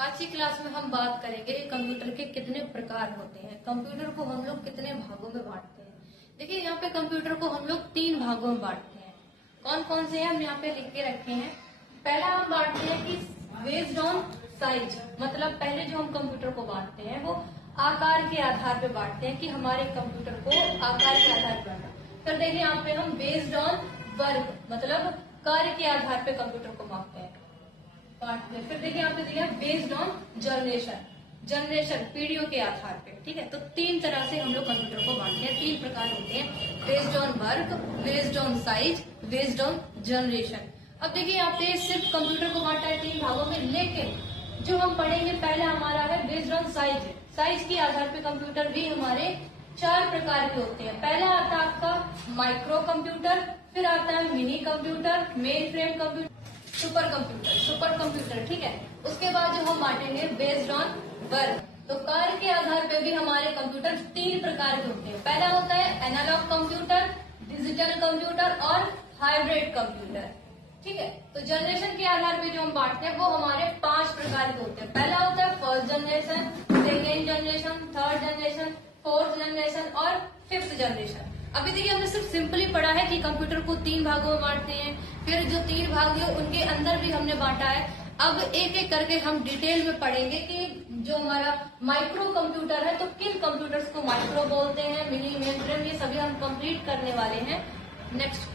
आज की क्लास में हम बात करेंगे कंप्यूटर के कितने प्रकार होते हैं। कंप्यूटर को हम लोग कितने भागों में बांटते हैं। देखिए यहाँ पे कंप्यूटर को हम लोग 3 भागों में बांटते हैं। कौन कौन से हैं हम यहाँ पे लिख के रखे हैं। पहला हम बांटते हैं कि बेस्ड ऑन साइज, मतलब पहले जो हम कंप्यूटर को बांटते हैं वो आकार के आधार पे बांटते हैं कि हमारे कंप्यूटर को आकार के आधार पर बांटा। फिर देखिए यहाँ पे हम बेस्ड ऑन वर्क, मतलब कार्य के आधार पे कंप्यूटर को मापते हैं, बांटते हैं। फिर देखिए यहाँ पे दिया बेस्ड ऑन जनरेशन पीढ़ियों के आधार पे। ठीक है, तो 3 तरह से हम लोग कंप्यूटर को बांटते हैं। 3 प्रकार होते हैं, based on work, based on size, based on generation. अब देखिए यहाँ पे सिर्फ कंप्यूटर को बांटा है 3 भागों में, लेकिन जो हम पढ़ेंगे पहले हमारा है बेस्ड ऑन साइज। साइज के आधार पे कंप्यूटर भी हमारे 4 प्रकार के होते हैं। पहला आता है आपका माइक्रो कंप्यूटर, फिर आता है mini computer, main frame computer, super computer. ठीक है, उसके बाद जो हम बांटेंगे बेस्ड ऑन वर्क, तो कार्य के आधार पे भी हमारे कंप्यूटर 3 प्रकार के होते हैं। पहला होता है एनालॉग कंप्यूटर, डिजिटल कंप्यूटर और हाइब्रिड कंप्यूटर। ठीक है, तो जनरेशन के आधार पे जो हम बांटते हैं वो हमारे 5 प्रकार के होते हैं। पहला होता है first generation, second generation, third generation, fourth generation और 5th जनरेशन। अभी देखिए हमने सिर्फ सिंपली पढ़ा है कि कंप्यूटर को 3 भागों में बांटते हैं, फिर जो 3 भाग है उनके अंदर भी हमने बांटा है। अब एक एक करके हम डिटेल में पढ़ेंगे कि जो हमारा माइक्रो कंप्यूटर है तो किन कंप्यूटर्स को माइक्रो बोलते हैं, मिनी, मेन फ्रेम, ये सभी हम कंप्लीट करने वाले हैं नेक्स्ट